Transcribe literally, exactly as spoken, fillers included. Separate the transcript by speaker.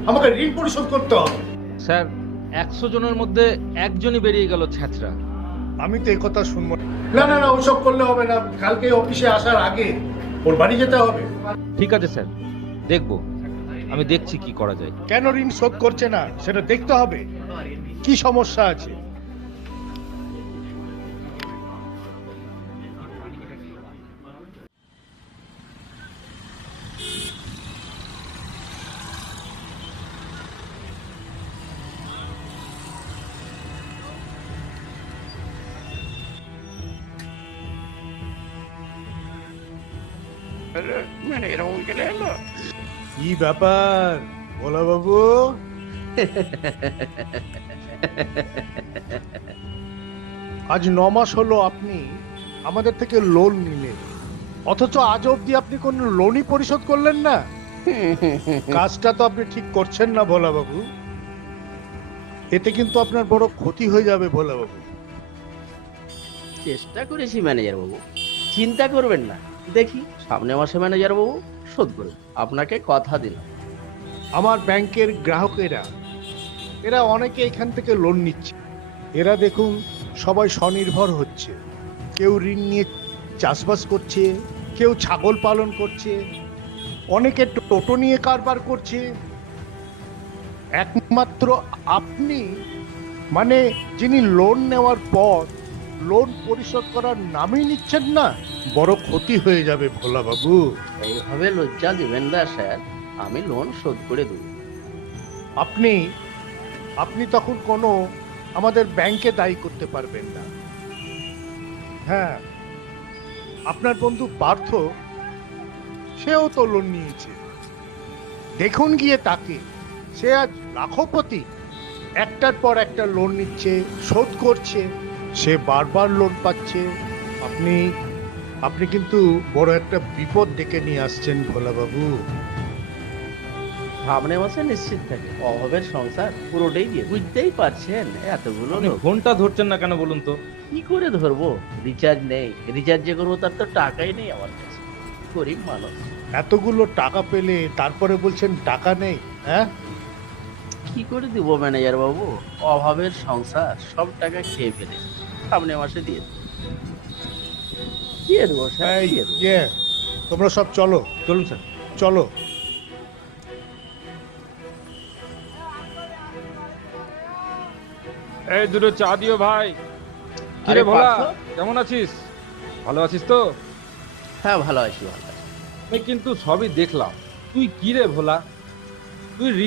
Speaker 1: আমাকে ঋণ পরিশোধ করতে হবে।
Speaker 2: স্যার, একশো জনের মধ্যে একজনই বেরিয়ে গেল ছ্যাঁচড়া।
Speaker 1: আমি তো একথা শুনবো না। না না না, ওসব করলে হবে না। কালকে অফিসে আসার আগে ওর বাড়ি যেতে হবে।
Speaker 2: ঠিক আছে স্যার, দেখবো, আমি দেখছি কি করা যায়।
Speaker 1: কেন ঋণ শোধ করছে না সেটা দেখতে হবে। কি সমস্যা আছে? কি ব্যাপার ভোলা বাবু? আজ ন মাস হলো আপনি আমাদের থেকে লোন নিলেন, অথচ আজ অবধি আপনি কোন লোনই পরিশোধ করলেন না। কাজটা তো আপনি ঠিক করছেন না ভোলা বাবু। এতে কিন্তু আপনার বড় ক্ষতি হয়ে যাবে ভোলা বাবু।
Speaker 3: চেষ্টা করেছি ম্যানেজার বাবু, চিন্তা করবেন না, দেখি সামনে মাসে ম্যানেজার বাবু শোধ করব, আপনাকে কথা দিলাম।
Speaker 1: আমার ব্যাংকের গ্রাহকেরা এরা অনেকে এখান থেকে লোন নিচ্ছে। এরা দেখুন সবাই স্বনির্ভর হচ্ছে। কেউ ঋণ নিয়ে চাষবাস করছে, কেউ ছাগল পালন করছে, অনেকে টোটো নিয়ে কারবার করছে। একমাত্র আপনি, মানে যিনি লোন নেওয়ার পর লোন পরিশোধ করার নামই নিচ্ছেন না, বড় ক্ষতি হয়ে যাবে ভোলা বাবু।
Speaker 3: এইভাবে লজ্জা দিবেন না স্যার, আমি লোন শোধ করে দেব।
Speaker 1: আপনি আপনি তখন কোনো আমাদের ব্যাংকে দায়ী করতে পারবেন না। হ্যাঁ, আপনার বন্ধু পার্থ, সেও তো লোন নিয়েছে। দেখুন গিয়ে তাকে, সে আজ লাখপতি, একটার পর একটা লোন নিচ্ছে, শোধ করছে, সে বারবার লোন পাচ্ছে। আপনি আপনি কিন্তু বড় একটা বিপদ ডেকে নিয়ে আসছেন ভোলা বাবু।
Speaker 3: সামনে মাসে নিশ্চিত থাকে, অভাবের সংসার পুরোটাই দিয়ে বুঝতেই পারছেন। এতগুলো
Speaker 2: আপনি
Speaker 3: লোক
Speaker 2: ফোনটা ধরছেন না কেন বলুন তো?
Speaker 3: কি করে ধরবো? রিচার্জ নেই, রিচার্জ যে করবো তার তো টাকাই নেই আমার কাছে, গরিব মানুষ।
Speaker 1: এতগুলো টাকা পেলে তারপরে বলছেন টাকা নেই? হ্যাঁ,
Speaker 3: কি করে দিব ম্যানেজার বাবু, অভাবের সংসার, সব টাকা খেয়ে ফেলে। সামনে মাসে দিয়ে দেব। দিয়ে দেবো স্যার,
Speaker 1: এই
Speaker 3: দিয়ে দেবো।
Speaker 1: ইয়ে, তোমরা সব চলো
Speaker 2: চলুন স্যার।
Speaker 1: চলো।
Speaker 2: এই দুটো চা দিও ভাই। কিরে
Speaker 3: আরে
Speaker 2: ভোলা,
Speaker 3: পার্থ?
Speaker 2: কেমন আছিস? ভালো আছিস তো?
Speaker 3: হ্যাঁ ভালো আছি, ভালো আছি।
Speaker 2: আমি কিন্তু সবই দেখলাম। তুই কিরে ভোলা, তুই